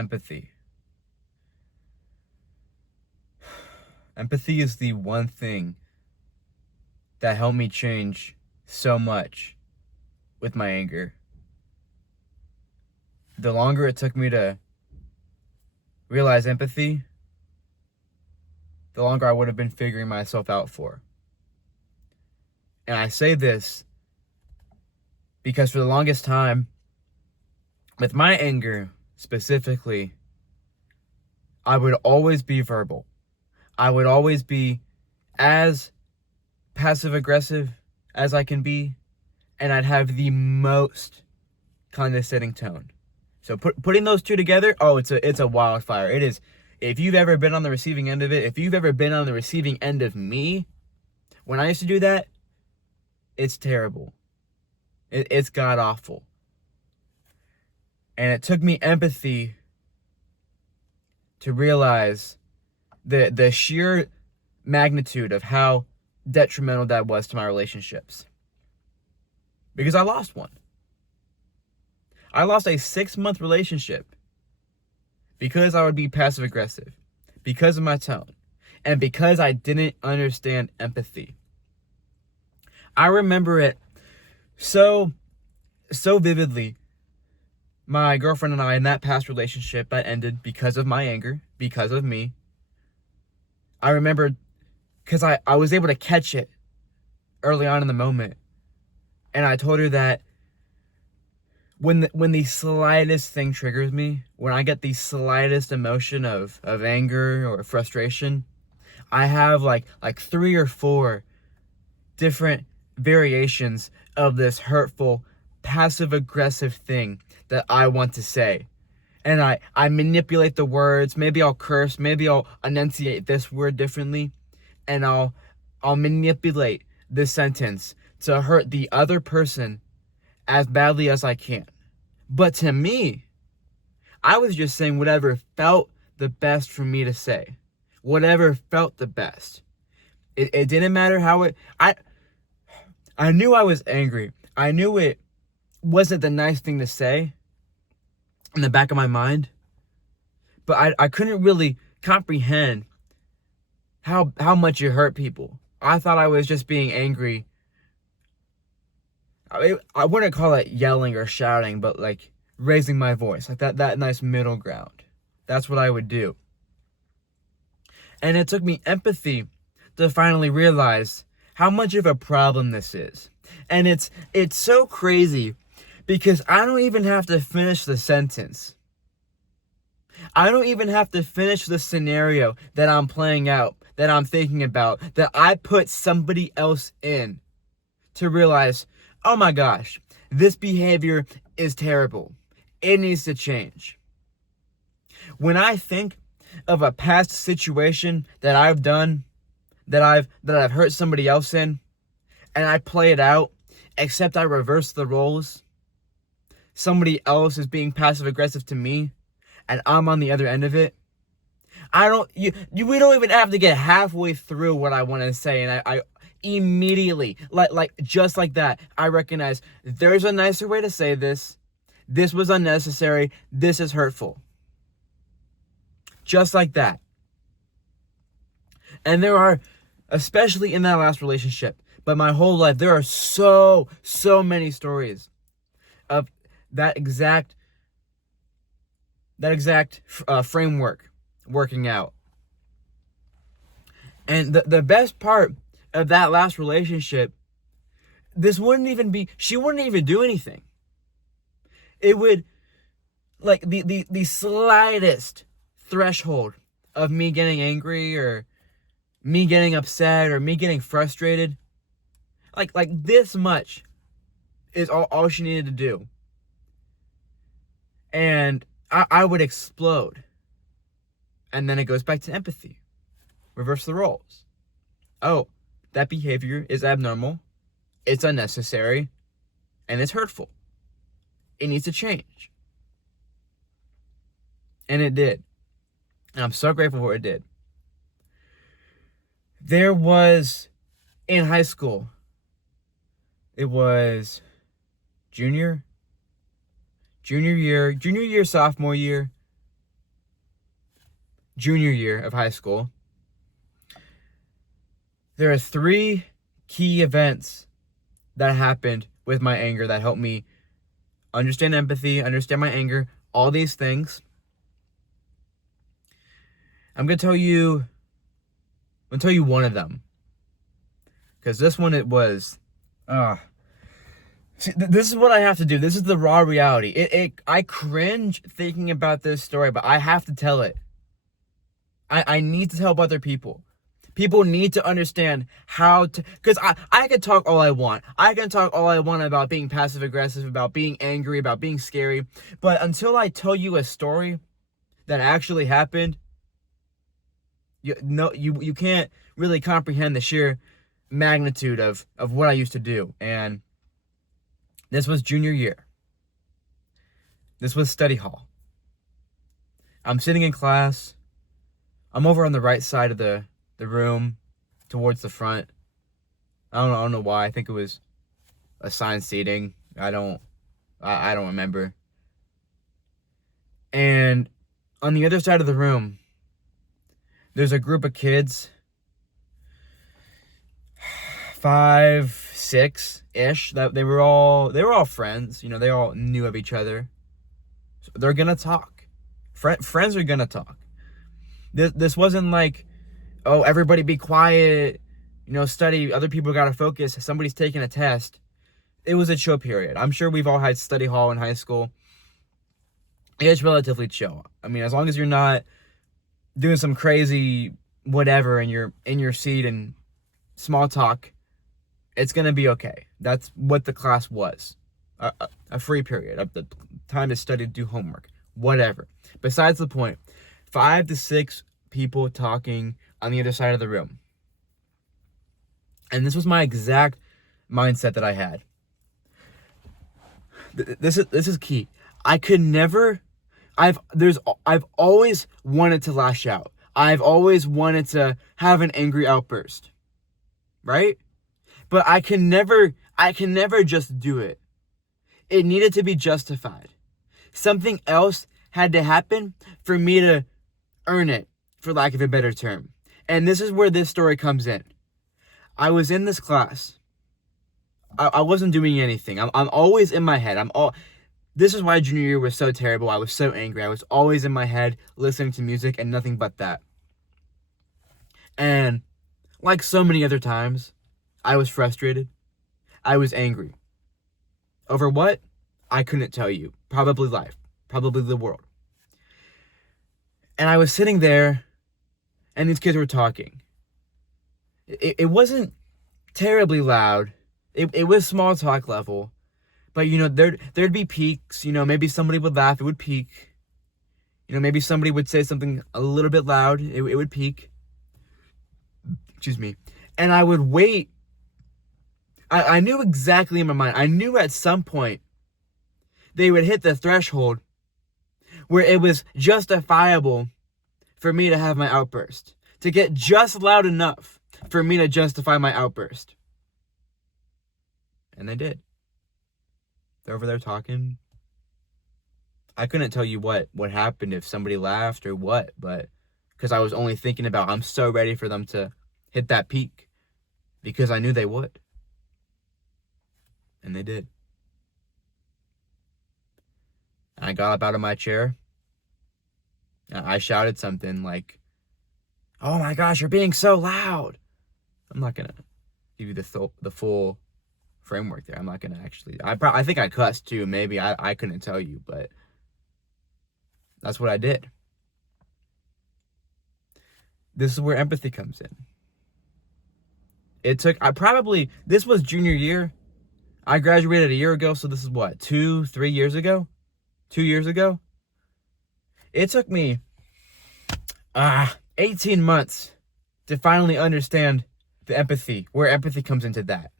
empathy. Empathy is the one thing that helped me change so much with my anger. The longer it took me to realize empathy, the longer I would have been figuring myself out for. And I say this because for the longest time, with my anger specifically, I would always be verbal. I would always be as passive aggressive as I can be, and I'd have the most condescending tone. So putting those two together, it's a wildfire. It is. If you've ever been on the receiving end of it, if you've ever been on the receiving end of me, when I used to do that, it's terrible. It's god awful. And it took me empathy to realize the sheer magnitude of how detrimental that was to my relationships. Because I lost one. I lost a 6-month relationship because I would be passive aggressive, because of my tone, and because I didn't understand empathy. I remember it so vividly. My girlfriend and I, in that past relationship that ended because of my anger, because of me, I remember because I was able to catch it early on in the moment. And I told her that when the slightest thing triggers me, when I get the slightest emotion of anger or frustration, I have like 3 or 4 different variations of this hurtful, passive-aggressive thing that I want to say. And I manipulate the words. Maybe I'll curse. Maybe I'll enunciate this word differently. And I'll manipulate this sentence to hurt the other person as badly as I can. But to me, I was just saying whatever felt the best for me to say. Whatever felt the best. It didn't matter how it... I knew I was angry. I knew it wasn't the nice thing to say in the back of my mind. But I couldn't really comprehend how much it hurt people. I thought I was just being angry. I wouldn't call it yelling or shouting, but like raising my voice. Like that nice middle ground. That's what I would do. And it took me empathy to finally realize how much of a problem this is. And it's so crazy because I don't even have to finish the sentence. I don't even have to finish the scenario that I'm playing out, that I'm thinking about, that I put somebody else in to realize, oh my gosh, this behavior is terrible. It needs to change. When I think of a past situation that I've done, that I've hurt somebody else in, and I play it out, except I reverse the roles. Somebody else is being passive aggressive to me, and I'm on the other end of it. We don't even have to get halfway through what I want to say, and I immediately, just like that, I recognize there's a nicer way to say this. This was unnecessary. This is hurtful. Just like that. And there are, especially in that last relationship, but my whole life, there are so many stories of that exact framework working out. And the best part of that last relationship, she wouldn't even do anything. It would, like, the slightest threshold of me getting angry or me getting upset or me getting frustrated, like this much is all she needed to do. And I would explode. And then it goes back to empathy. Reverse the roles. Oh, that behavior is abnormal. It's unnecessary. And it's hurtful. It needs to change. And it did. And I'm so grateful for it did. There was, in high school, it was junior year, sophomore year, junior year of high school, there are 3 key events that happened with my anger that helped me understand empathy, understand my anger, all these things. I'm gonna tell you one of them, because this one, it was, see, this is what I have to do. This is the raw reality. I cringe thinking about this story, but I have to tell it. I need to help other people. People need to understand how to, because I can talk all I want. I can talk all I want about being passive aggressive, about being angry, about being scary. But until I tell you a story that actually happened, you can't really comprehend the sheer magnitude of what I used to do. And this was junior year. This was study hall. I'm sitting in class. I'm over on the right side of the room towards the front. I don't know why. I think it was assigned seating. I don't remember. And on the other side of the room, there's a group of kids, 5, 6-ish, that they were all friends. They all knew of each other. So they're gonna talk. Friends are gonna talk. This wasn't like, oh, everybody be quiet, study, other people gotta focus, somebody's taking a test. It was a chill period. I'm sure we've all had study hall in high school. It's relatively chill. I mean, as long as you're not doing some crazy whatever and you're in your seat and small talk, it's gonna be okay. That's what the class was. A free period of the time to study, do homework, whatever. Besides the point, 5 to 6 people talking on the other side of the room. And this was my exact mindset that I had. This is key. I could never, I've always wanted to lash out. I've always wanted to have an angry outburst. Right? But I can never just do it. It needed to be justified. Something else had to happen for me to earn it, for lack of a better term. And this is where this story comes in. I was in this class. I wasn't doing anything. I'm always in my head. This is why junior year was so terrible. I was so angry. I was always in my head listening to music and nothing but that. And like so many other times, I was frustrated. I was angry. Over what? I couldn't tell you. Probably life. Probably the world. And I was sitting there, and these kids were talking. It wasn't terribly loud. It was small talk level. But, there'd be peaks. Maybe somebody would laugh. It would peak. Maybe somebody would say something a little bit loud. It would peak. Excuse me. And I would wait. I knew exactly in my mind. I knew at some point they would hit the threshold where it was justifiable for me to have my outburst. To get just loud enough for me to justify my outburst. And they did. They're over there talking. I couldn't tell you what happened, if somebody laughed or what, but because I was only thinking about, I'm so ready for them to hit that peak, because I knew they would. And they did. And I got up out of my chair. I shouted something like, "Oh my gosh, you're being so loud." I'm not going to give you the full framework there. I'm not going to actually, I think I cussed too. Maybe I couldn't tell you, but that's what I did. This is where empathy comes in. This was junior year. I graduated a year ago, so this is what, 2-3 years ago? 2 years ago? It took me 18 months to finally understand the empathy, where empathy comes into that.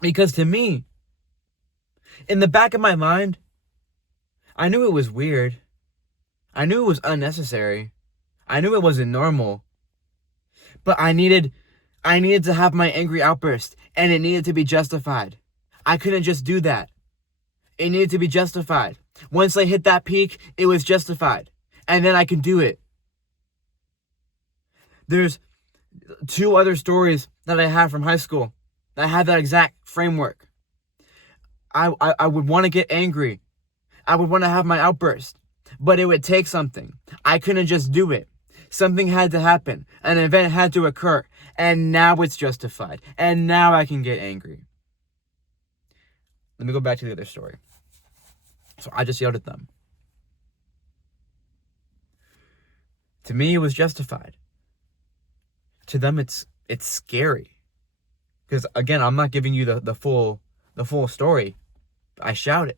Because to me, in the back of my mind, I knew it was weird. I knew it was unnecessary. I knew it wasn't normal. But I needed to have my angry outburst, and it needed to be justified. I couldn't just do that. It needed to be justified. Once I hit that peak, it was justified. And then I can do it. There's 2 other stories that I have from high school that had that exact framework. I would want to get angry. I would want to have my outburst, but it would take something. I couldn't just do it. Something had to happen. An event had to occur, and now it's justified. And now I can get angry. Let me go back to the other story. So I just yelled at them. To me, it was justified. To them, it's scary. Because again, I'm not giving you the full story. I shouted.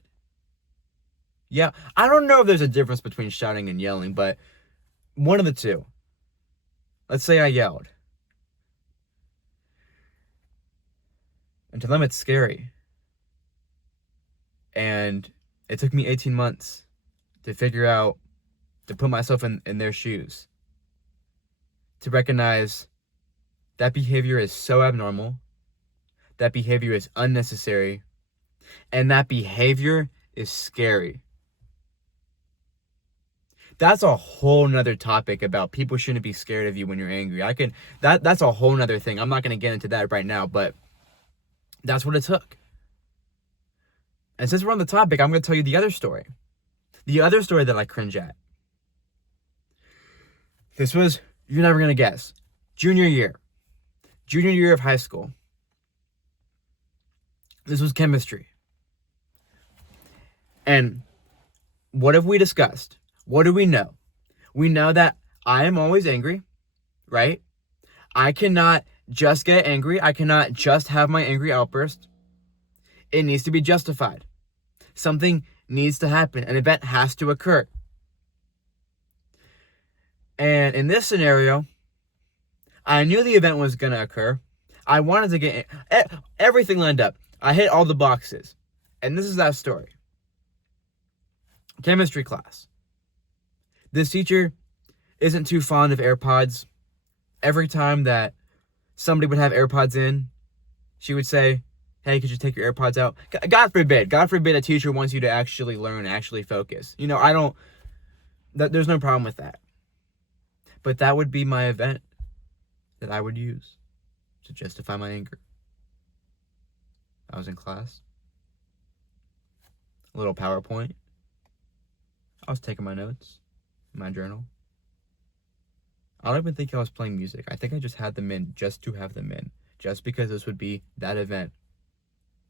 Yeah, I don't know if there's a difference between shouting and yelling, but one of the two. Let's say I yelled. And to them, it's scary. And it took me 18 months to figure out, to put myself in their shoes. To recognize that behavior is so abnormal. That behavior is unnecessary. And that behavior is scary. That's a whole nother topic about people shouldn't be scared of you when you're angry. That's a whole nother thing. I'm not going to get into that right now, but that's what it took. And since we're on the topic, I'm going to tell you the other story. The other story that I cringe at. This was, you're never going to guess, junior year of high school. This was chemistry. And what have we discussed? What do we know? We know that I am always angry, right? I cannot just get angry. I cannot just have my angry outburst. It needs to be justified. Something needs to happen. An event has to occur. And in this scenario, I knew the event was going to occur. I wanted to get everything lined up. I hit all the boxes. And this is that story. Chemistry class. This teacher isn't too fond of AirPods. Every time that somebody would have AirPods in, she would say, hey, could you take your AirPods out? God forbid a teacher wants you to actually learn, actually focus. There's no problem with that. But that would be my event that I would use to justify my anger. I was in class. A little PowerPoint. I was taking my notes in my journal. I don't even think I was playing music. I think I just had them in just to have them in. Just because this would be that event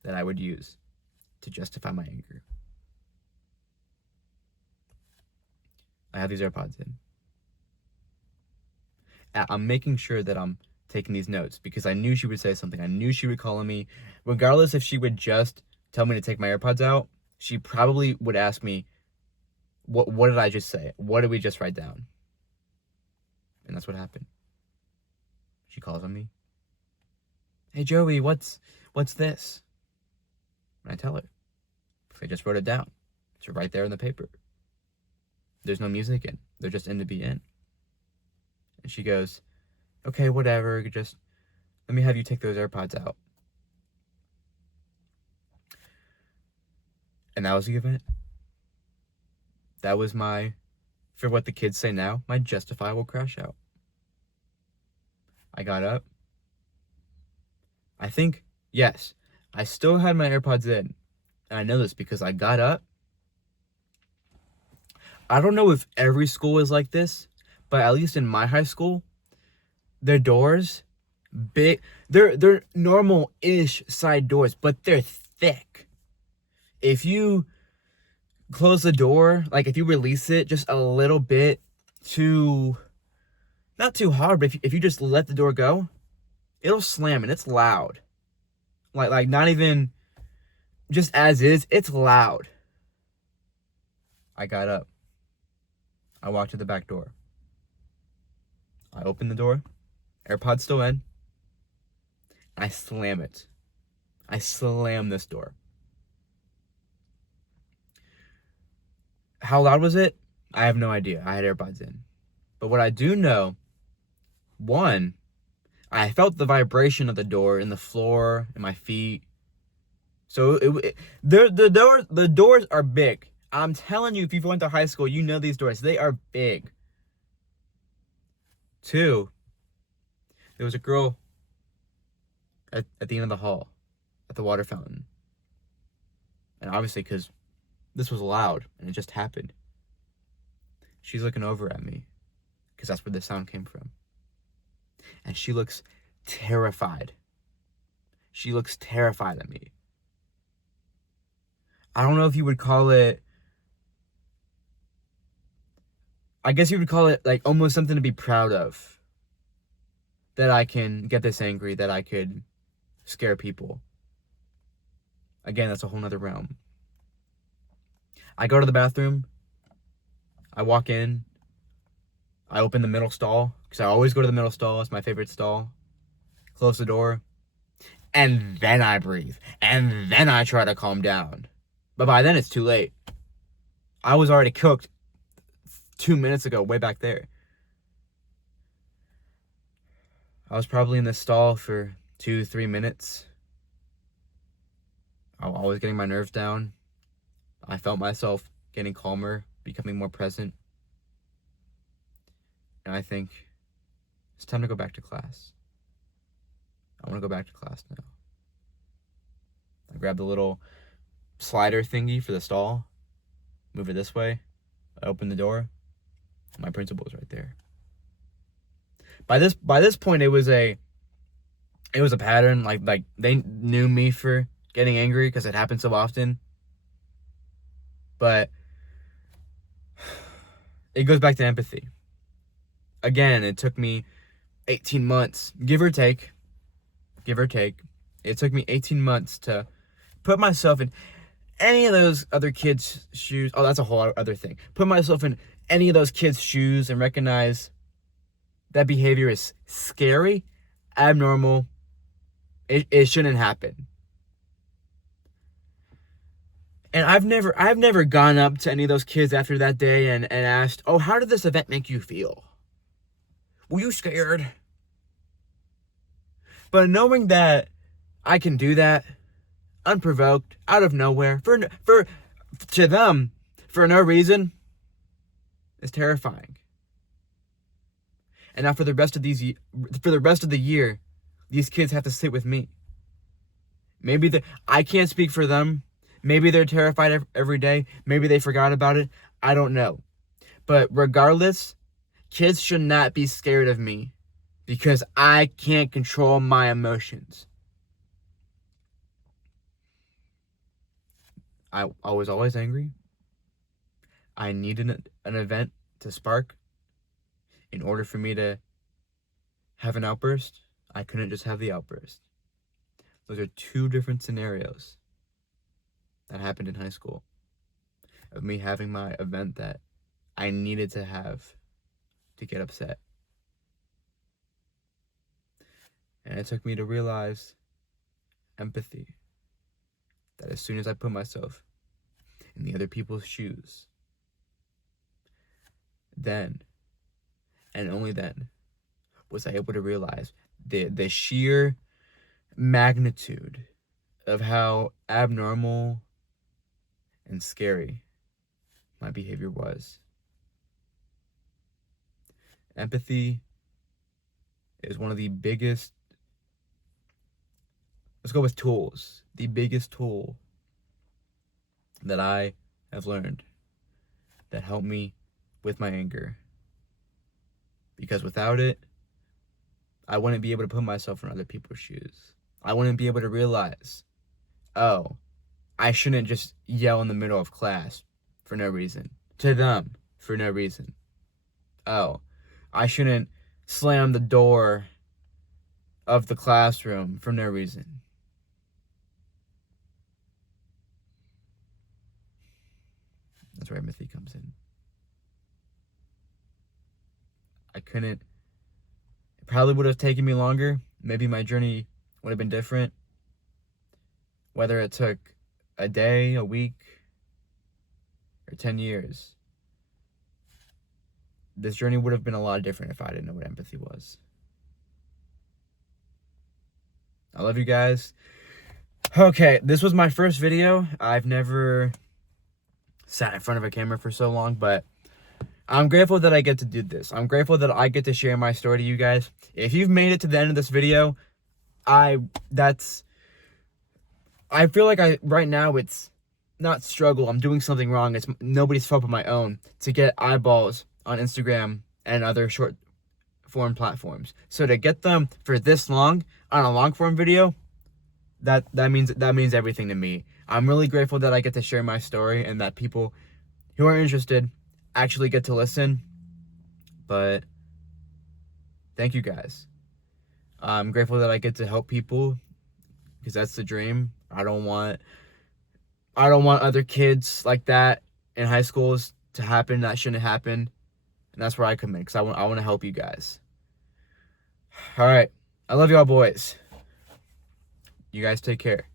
that I would use to justify my anger. I have these AirPods in. I'm making sure that I'm taking these notes because I knew she would say something. I knew she would call on me. Regardless if she would just tell me to take my AirPods out, she probably would ask me, what did I just say? What did we just write down? And that's what happened. She calls on me. Hey, Joey, what's this? And I tell her. I just wrote it down. It's right there in the paper. There's no music in. They're just in to be in. And she goes, okay, whatever. Just let me have you take those AirPods out. And that was the event. That was for what the kids say now, my justifiable crash out. I got up. I think, yes, I still had my AirPods in. And I know this because I got up. I don't know if every school is like this, but at least in my high school, their doors, big, they're normal-ish side doors, but they're thick. If you close the door, like if you release it just a little bit not too hard, but if you just let the door go, it'll slam and it's loud. Like not even just as is, it's loud. I got up. I walked to the back door. I opened the door. AirPods still in. I slam it. I slam this door. How loud was it? I have no idea. I had AirPods in. But what I do know, one, I felt the vibration of the door in the floor, in my feet. So the doors are big. I'm telling you, if you've went to high school, you know these doors. They are big. Two, There was a girl at the end of the hall at the water fountain. And obviously, because this was loud and it just happened, she's looking over at me because that's where the sound came from. And she looks terrified. She looks terrified at me. I don't know if you would call it, I guess you would call it like almost something to be proud of. That I can get this angry, that I could scare people. Again, that's a whole nother realm. I go to the bathroom. I walk in. I open the middle stall, because I always go to the middle stall. It's my favorite stall. Close the door. And then I breathe. And then I try to calm down. But by then, it's too late. I was already cooked 2 minutes ago, way back there. I was probably in the stall for 2-3 minutes. I was always getting my nerves down. I felt myself getting calmer, becoming more present. And I think it's time to go back to class. I want to go back to class now. I grabbed the little slider thingy for the stall, move it this way. I opened the door. My principal was right there. By this point, it was a pattern. Like they knew me for getting angry because it happened so often. But it goes back to empathy. Again, it took me 18 months, give or take. It took me 18 months to put myself in any of those other kids' shoes. Oh, that's a whole other thing. Put myself in any of those kids' shoes and recognize that behavior is scary, abnormal. It shouldn't happen. And I've never gone up to any of those kids after that day and asked, "Oh, how did this event make you feel? Were you scared?" But knowing that I can do that unprovoked, out of nowhere, to them, for no reason, is terrifying. And now for the rest of the year, these kids have to sit with me. Maybe I can't speak for them. Maybe they're terrified every day. Maybe they forgot about it. I don't know. But regardless, kids should not be scared of me because I can't control my emotions. I was always angry. I needed an event to spark. In order for me to have an outburst, I couldn't just have the outburst. Those are two different scenarios that happened in high school. Of me having my event that I needed to have to get upset. And it took me to realize empathy. That as soon as I put myself in the other people's shoes, then, and only then, was I able to realize the sheer magnitude of how abnormal and scary my behavior was. Empathy is one of the biggest, let's go with tools, the biggest tool that I have learned that helped me with my anger. Because without it, I wouldn't be able to put myself in other people's shoes. I wouldn't be able to realize, oh, I shouldn't just yell in the middle of class for no reason. To them, for no reason. Oh, I shouldn't slam the door of the classroom for no reason. That's where empathy comes in. It probably would have taken me longer. Maybe my journey would have been different. Whether it took a day, a week, or 10 years. This journey would have been a lot different if I didn't know what empathy was. I love you guys. Okay, this was my first video. I've never sat in front of a camera for so long, but I'm grateful that I get to do this. I'm grateful that I get to share my story to you guys. If you've made it to the end of this video, I feel like right now it's not struggle. I'm doing something wrong. It's nobody's fault but my own to get eyeballs on Instagram and other short form platforms. So to get them for this long on a long form video, that means everything to me. I'm really grateful that I get to share my story and that people who are interested actually get to listen. But thank you guys. I'm grateful that I get to help people because that's the dream. I don't want other kids like that in high schools to happen. That shouldn't happen. And that's where I come in because I want to help you guys. All right. I love y'all boys. You guys take care.